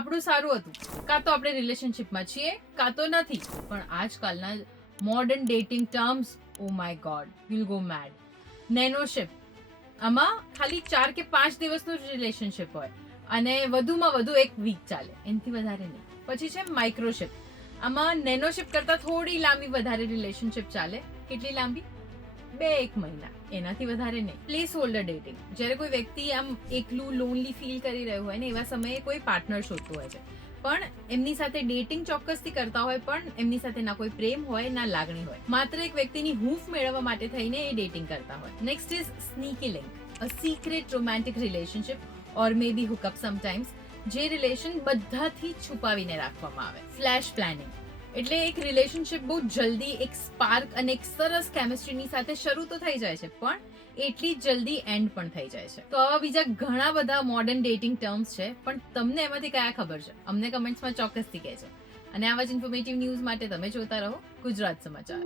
આપણું સારું હતું, કાં તો આપણે રિલેશનશિપમાં છીએ કાં તો નથી. પણ આજકાલના modern dating terms, oh my god, you go mad. નેનોશિપ, આમાં ખાલી 4 કે 5 દિવસનું જ રિલેશનશિપ હોય અને વધુમાં વધુ 1 વીક ચાલે, એનાથી વધારે નહીં. પછી છે માઇક્રોશિપ, આમાં નેનોશિપ કરતાં થોડી લાંબી વધારે રિલેશનશિપ ચાલે. કેટલી લાંબી? 2-1 મહિના, એનાથી વધારે નહીં. પ્લેસ હોલ્ડર ડેટિંગ, જ્યારે કોઈ વ્યક્તિ આમ એકલું લોનલી ફીલ કરી રહ્યું હોય ને એવા સમયે કોઈ પાર્ટનર શોધતું હોય છે, પણ એમની સાથે ડેટિંગ ચોક્કસથી કરતા હોય, પણ એમની સાથે ના કોઈ પ્રેમ હોય ના લાગણી હોય, માત્ર એક વ્યક્તિની હૂંફ મેળવવા માટે થઈને એ ડેટિંગ કરતા હોય. Next is sneaky link, a secret romantic relationship or may be hookup sometimes, જે રિલેશન બધાથી છુપાવીને રાખવામાં આવે. ફ્લેશ પ્લાનિંગ, એટલે એક રિલેશનશિપ બહુ જલ્દી એક સ્પાર્ક અને એક સરસ કેમિસ્ટ્રીની સાથે શરૂ તો થઈ જાય છે, પણ એટલી જ જલ્દી એન્ડ પણ થઈ જાય છે. તો આવા બીજા ઘણા બધા મોડર્ન ડેટિંગ ટર્મ્સ છે, પણ તમને એમાંથી કયા ખબર છે? અમને કમેન્ટ્સમાં ચોક્કસથી કહેજો. અને આવા જ ઇન્ફોર્મેટિવ ન્યૂઝ માટે તમે જોતા રહો ગુજરાત સમાચાર.